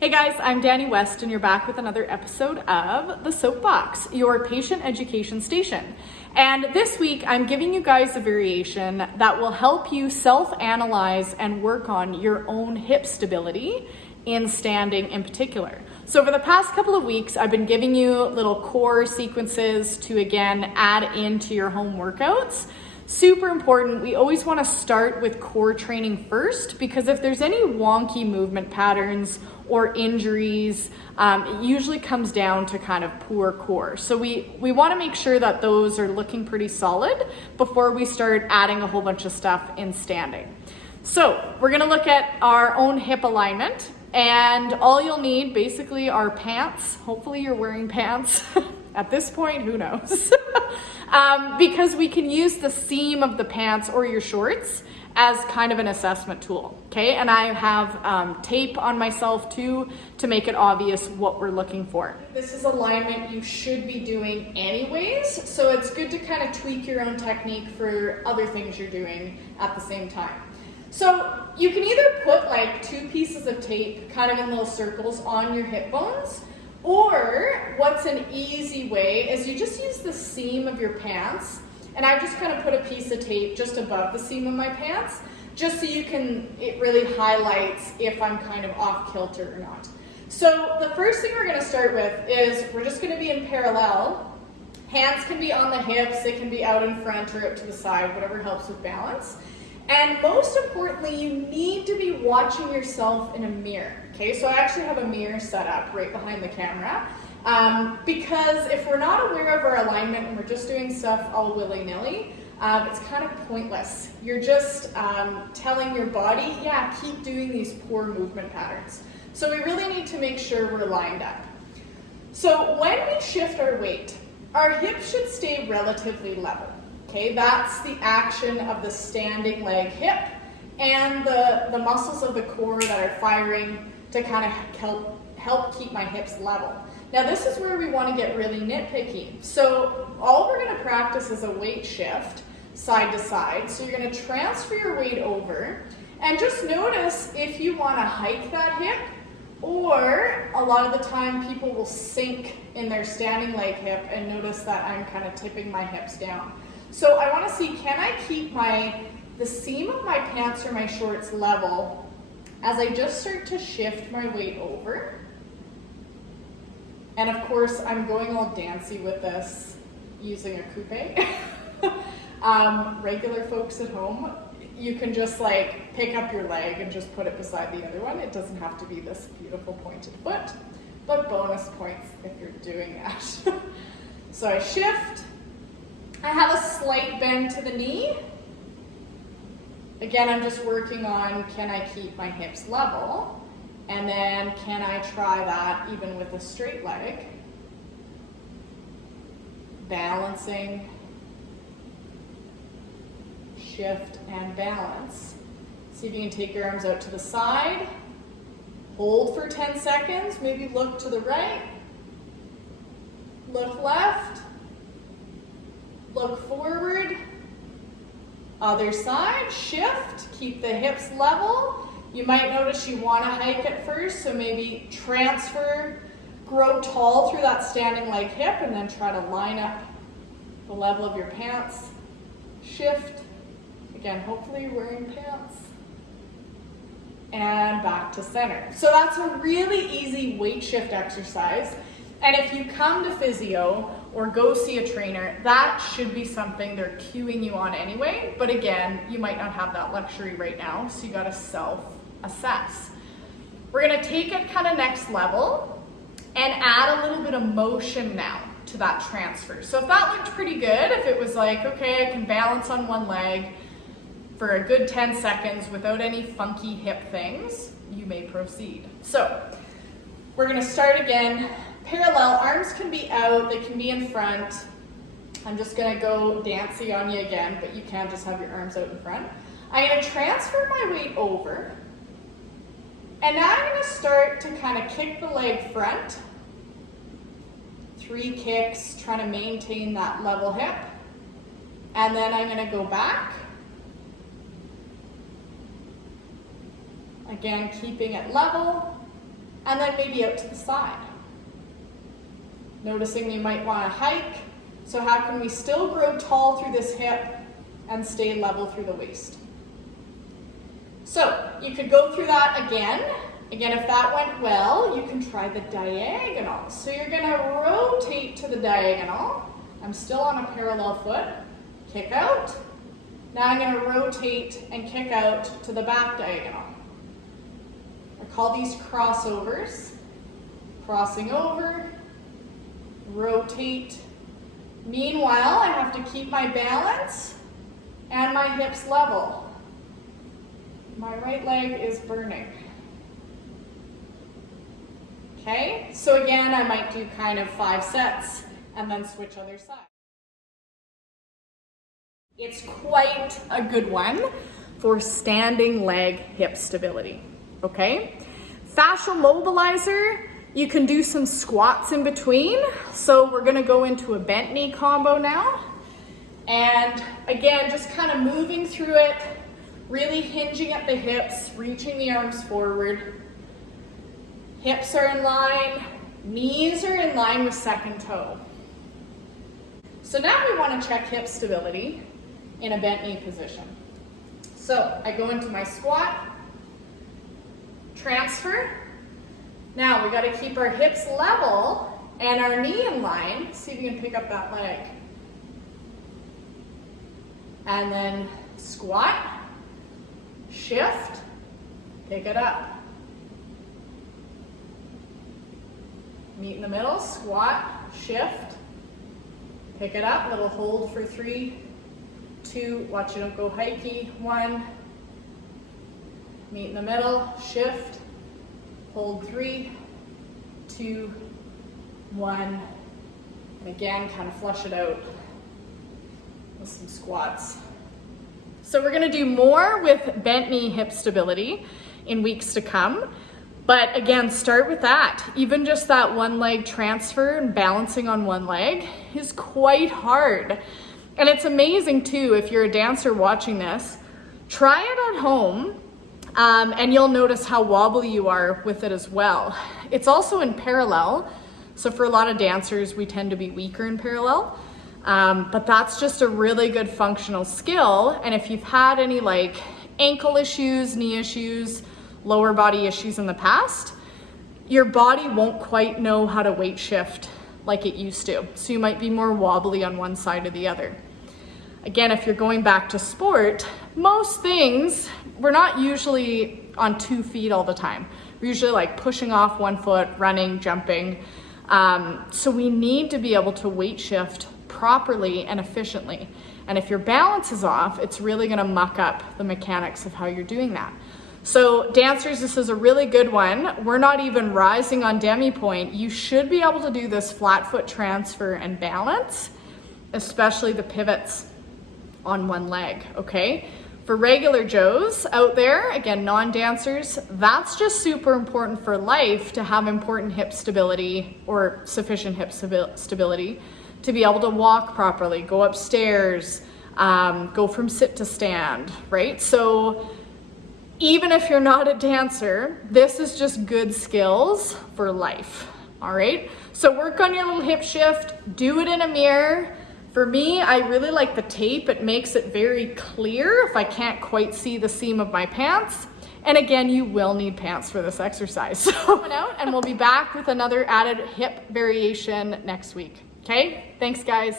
Hey guys, I'm Danny West and you're back with another episode of the SOAPBOX, your patient education station. And this week I'm giving you guys a variation that will help you self-analyze and work on your own hip stability in standing in particular. So for the past couple of weeks, I've been giving you little core sequences to again add into your home workouts. Super important. We always want to start with core training first, because if there's any wonky movement patterns or injuries, it usually comes down to kind of poor core. So we want to make sure that those are looking pretty solid before we start adding a whole bunch of stuff in standing. So we're going to look at our own hip alignment, and all you'll need basically are pants. Hopefully you're wearing pants. At this point, who knows? Because we can use the seam of the pants or your shorts as kind of an assessment tool, okay? And I have tape on myself too to make it obvious what we're looking for. This is alignment you should be doing anyways, so it's good to kind of tweak your own technique for other things you're doing at the same time. So you can either put like 2 pieces of tape kind of in little circles on your hip bones, or what's an easy way is you just use the seam of your pants, and I just kind of put a piece of tape just above the seam of my pants, just so it really highlights if I'm kind of off kilter or not. So the first thing we're going to start with is we're just going to be in parallel. Hands can be on the hips, they can be out in front or out to the side, whatever helps with balance. And most importantly, you need to be watching yourself in a mirror. Okay, so I actually have a mirror set up right behind the camera, because if we're not aware of our alignment and we're just doing stuff all willy-nilly, it's kind of pointless. You're just telling your body, yeah, keep doing these poor movement patterns. So we really need to make sure we're lined up. So when we shift our weight, our hips should stay relatively level. Okay, that's the action of the standing leg hip and the muscles of the core that are firing to kind of help keep my hips level. Now this is where we want to get really nitpicky. So all we're going to practice is a weight shift side to side. So you're going to transfer your weight over and just notice if you want to hike that hip, or a lot of the time people will sink in their standing leg hip and notice that I'm kind of tipping my hips down. So I want to see, can I keep the seam of my pants or my shorts level as I just start to shift my weight over? And of course, I'm going all dancy with this using a coupe. Regular folks at home, you can just like pick up your leg and just put it beside the other one. It doesn't have to be this beautiful pointed foot, but bonus points if you're doing that. So I shift. I have a slight bend to the knee. Again, I'm just working on, can I keep my hips level? And then can I try that even with a straight leg? Balancing, shift and balance. See if you can take your arms out to the side. Hold for 10 seconds, maybe look to the right, look left, look forward, other side, shift, keep the hips level. You might notice you want to hike at first, so maybe transfer, grow tall through that standing leg hip, and then try to line up the level of your pants. Shift, again, hopefully you're wearing pants. And back to center. So that's a really easy weight shift exercise. And if you come to physio or go see a trainer, that should be something they're cueing you on anyway. But again, you might not have that luxury right now, so you gotta self-assess. We're gonna take it kind of next level and add a little bit of motion now to that transfer. So if that looked pretty good, if it was like, okay, I can balance on one leg for a good 10 seconds without any funky hip things, you may proceed. So we're gonna start again. Parallel, arms can be out, they can be in front. I'm just gonna go dancy on you again, but you can just have your arms out in front. I'm gonna transfer my weight over, and now I'm gonna start to kind of kick the leg front. 3 kicks, trying to maintain that level hip. And then I'm gonna go back. Again, keeping it level. and then maybe out to the side. Noticing you might want to hike, so how can we still grow tall through this hip and stay level through the waist? So you could go through that again. Again, if that went well, you can try the diagonal. So you're gonna rotate to the diagonal. I'm still on a parallel foot. Kick out. Now I'm gonna rotate and kick out to the back diagonal. I call these crossovers. Crossing over, rotate. Meanwhile, I have to keep my balance and my hips level. My right leg is burning. Okay, so again, I might do kind of 5 sets and then switch other side. It's quite a good one for standing leg hip stability, okay? Fascial mobilizer, you can do some squats in between. So we're gonna go into a bent knee combo now. And again, just kind of moving through it, really hinging at the hips, reaching the arms forward. Hips are in line, knees are in line with second toe. So now we want to check hip stability in a bent knee position. So I go into my squat, transfer. Now we got to keep our hips level and our knee in line. See if you can pick up that leg. And then squat, shift, pick it up. Meet in the middle, squat, shift, pick it up, little hold for 3, 2, watch you don't go hikey, 1, meet in the middle, shift, hold 3, 2, 1, and again, kind of flush it out with some squats. So we're gonna do more with bent knee hip stability in weeks to come. But again, start with that. Even just that one leg transfer and balancing on one leg is quite hard. And it's amazing too, if you're a dancer watching this, try it at home and you'll notice how wobbly you are with it as well. It's also in parallel. So for a lot of dancers, we tend to be weaker in parallel. But that's just a really good functional skill. And if you've had any like ankle issues, knee issues, lower body issues in the past, your body won't quite know how to weight shift like it used to. So you might be more wobbly on one side or the other. Again, if you're going back to sport, most things, we're not usually on 2 feet all the time. We're usually like pushing off 1 foot, running, jumping. So we need to be able to weight shift properly and efficiently. And if your balance is off, it's really gonna muck up the mechanics of how you're doing that. So dancers, this is a really good one. We're not even rising on demi point. You should be able to do this flat foot transfer and balance, especially the pivots on one leg, okay? For regular Joes out there, again, non-dancers, that's just super important for life to have important hip stability or sufficient hip stability to be able to walk properly, go upstairs, go from sit to stand, right? So even if you're not a dancer, this is just good skills for life, all right? So work on your little hip shift, do it in a mirror. For me, I really like the tape. It makes it very clear if I can't quite see the seam of my pants. And again, you will need pants for this exercise. So coming out, and we'll be back with another added hip variation next week, okay? Thanks, guys.